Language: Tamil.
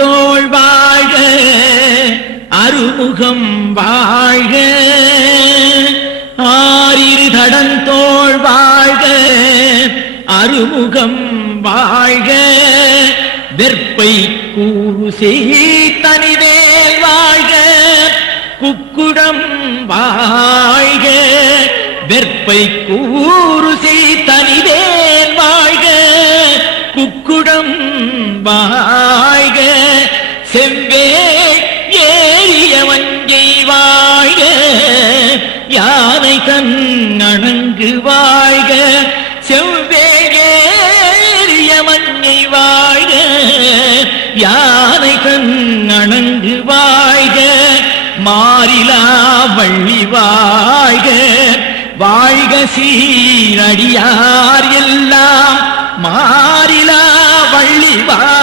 தடந்தோள் வாழ்க அருமுகம் வாழ்க ஆரிரு தடந்தோள் வாழ்க அருமுகம் வாழ்க வெற்பை கூறு செய்தனிவேல் வாழ்க குக்குடம் வாழ்க வெற்பை கூறு செய்தனிவேல் வாழ்க குக்குடம் வாழ்க செவ்வே ஏறிய வஞ்சை வாழ்க யானை கண்ணணங்கு வாழ்க செவ்வே ஏறிய மஞ்சை வாழ்க யானை கண்ணணங்கு வாழ்க மாறிலா வள்ளி வாழ்க வாழ்க சீரடியார் எல்லாம் மாறிலா வள்ளி வாழ்க